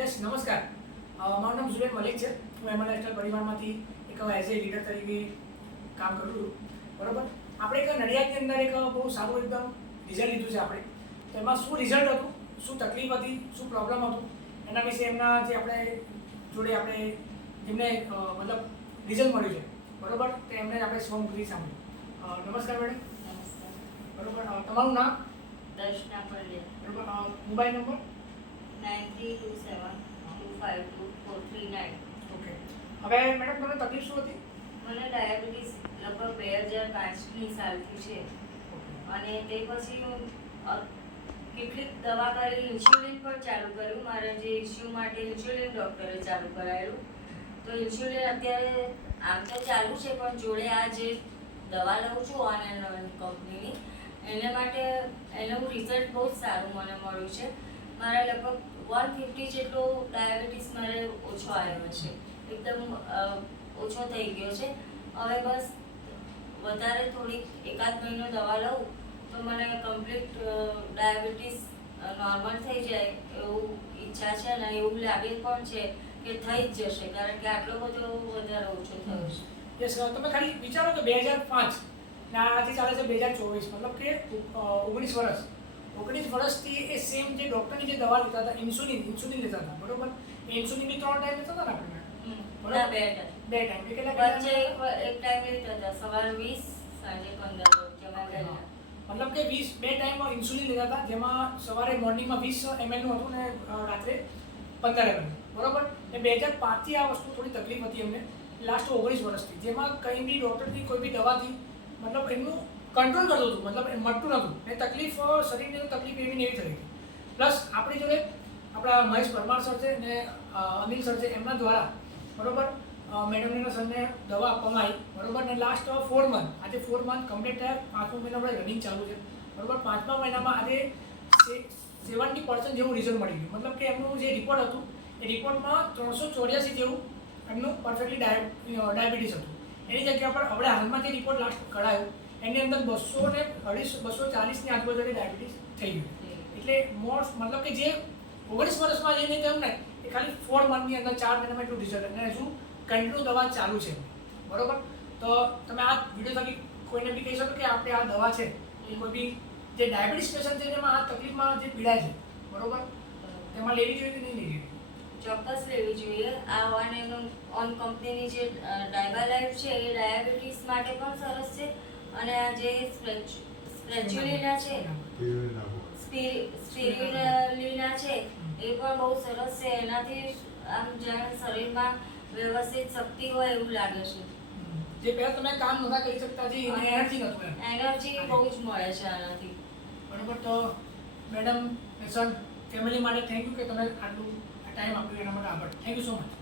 Yes નમસ્કાર. મારું નામ ઝુબેર મલિક છે. હું એમએલ લાઇફસ્ટાઇલ પરિવારમાંથી એક એઝ એ લીડર તરીકે કામ કરું છું. બરોબર? આપણે એક નડિયાદની અંદર એક બહુ સારું એકદમ રિઝલ્ટ લીધું છે આપણે. તો એમાં શું રિઝલ્ટ હતું? શું તકલીફ હતી? શું પ્રોબ્લેમ હતું? એના વિશે એમના જે આપણે જોડે આપણે જેમને મતલબ રિઝલ્ટ મળ્યું છે. બરોબર? તો એમને આપણે સ્વમુખથી સાંભળ્યું. નમસ્કાર મેડમ નમસ્કાર. બરોબર? તમારું નામ? દર્શના પંડ્યા. બરોબર? Mobile number nine two seven five two four three nine હવે મેડમ તમને તકલીફ શું હતી મને ડાયાબિટીસ લગભગ બે હજાર પાંચની સાલથી છે અને તે પછી હું કેટલીક દવા કરેલી ઇન્સ્યુલિન પણ ચાલુ કર્યું મારા જે ઇસ્યુ માટે ઇન્સ્યુલિન ડૉક્ટરે ચાલુ કરાયેલું તો ઇન્સ્યુલિન અત્યારે આમ તો ચાલુ છે પણ જોડે આ જે દવા લઉં છું ઓન એન્ડ કંપનીની એને માટે એનું રિઝલ્ટ બહુ જ સારું મને મળ્યું છે મારા લગભગ વન ફિફ્ટી જેટલો ડાયાબિટીસ મારે ઓછો આવ્યો છે. એકદમ ઓછો થઈ ગયો છે. હવે બસ વધારે થોડીક એકાદ મહિનો દવા લઉં તો મને કમ્પ્લીટ ડાયાબિટીસ નોર્મલ થઈ જાય એવું ઈચ્છા છે અને એવું લાગે પણ છે કે થઈ જ જશે કારણ કે આટલો બધો વધારે ઓછો થયો છે. યસ તમે ખાલી વિચારો કે બે હજાર પાંચ, ના આજે ચાલે છે બે હજાર ચોવીસ, મતલબ કે ઓગણીસ વર્ષ. ઓગણીસ વર્ષથી એ સેમ જે ડૉક્ટરની જે દવા લેતા હતા ઇન્સ્યુલિન ઇન્સ્યુલિન લેતા હતા બરોબર? એ ઇન્સ્યુલિનની ત્રણ ટાઈમ લેતા હતા ને આપણે. બે ટાઈમ બે ટાઈમ એ કેટલા એક ટાઈમ લેતા હતા સવારે વીસ સાંજે પંદર મતલબ કે વીસ બે ટાઈમમાં ઇન્સ્યુલિન લેતા હતા જેમાં સવારે મોર્નિંગમાં વીસ એમએલનું હતું ને રાત્રે પંદર એમએલ બરોબર? ને બે હજાર પાંચથી આ વસ્તુ થોડી તકલીફ હતી એમને લાસ્ટ ઓગણીસ વર્ષથી. જેમાં કંઈ બી ડૉક્ટરની કોઈ બી દવાથી મતલબ એમનું કંટ્રોલ કરતું હતું, મતલબ એ મટતું નહોતું. એ તકલીફ શરીરની તકલીફ એવી ને એવી થઈ પ્લસ આપણી જોડે આપણા મહેશ પરમાર સર છે ને અનિલ સર છે, એમના દ્વારા, બરોબર મેડમને સરને દવા આપવામાં આવી, બરોબર, ને લાસ્ટ ફોર મંથ આજે ફોર મંથ કમ્પ્લીટ થયા, પાંચમો મહિનો આપણે રનિંગ ચાલુ છે, બરોબર, પાંચમા મહિનામાં આજે સેવન્ટી પર્સન્ટ જેવું રિઝલ્ટ મળી ગયું. મતલબ કે એમનું જે રિપોર્ટ હતું, એ રિપોર્ટમાં ત્રણસો ચોર્યાસી જેવું એમનું પરફેક્ટલી ડાયાબિટીસ હતું. એની જગ્યા પર આપણે હાલમાં જે રિપોર્ટ લાસ્ટ કઢાયો એની અંદર બસો ને અઢીસો બસો ચાલીસની આજુબાજુ ડાયાબિટીસ થઈ ગયું એટલે મોર મતલબ કે જે ઓગણીસ વર્ષમાં જઈને કહ્યું ને એ ખાલી ફોર મંથની અંદર ચાર મહિનામાં એટલું રિઝલ્ટ અને હજુ કન્ટિન્યુ દવા ચાલુ છે. બરોબર? તો તમે આ વીડિયો થકી કોઈને બી કહી શકો કે આપણે આ દવા છે એ કોઈ બી જે ડાયાબિટીસ પેશન્ટ છે જેમાં આ તકલીફમાં જે પીડાય છે. બરોબર? તેમાં લેવી જોઈએ કે નહીં લેવી ચોક્કસ લેવી જોઈએ. આ ઓન એન્ડ ઓન કંપનીની જે ડાયબા લાઈફ છે એ ડાયાબિટીસ માટે પણ સરસ છે. અને આ જે સ્પ્રેચ્યુલિના છે સ્પિરુલિના છે એ પણ બહુ સરસ છે. એનાથી આમ જાણે શરીરમાં વ્યવસ્થિત શક્તિ હોય એવું લાગે છે. જે પહેલા તમે કામ નહોતા કરી શકતા જે એનર્જી નહોતું એનર્જી બહુ જ મળે છે આનાથી. બરોબર તો મેડમ સર ફેમિલી માટે થેન્ક યુ કે તમે આટલું ટાઈમ આપ્યો એના માટે આભાર. Thank you so much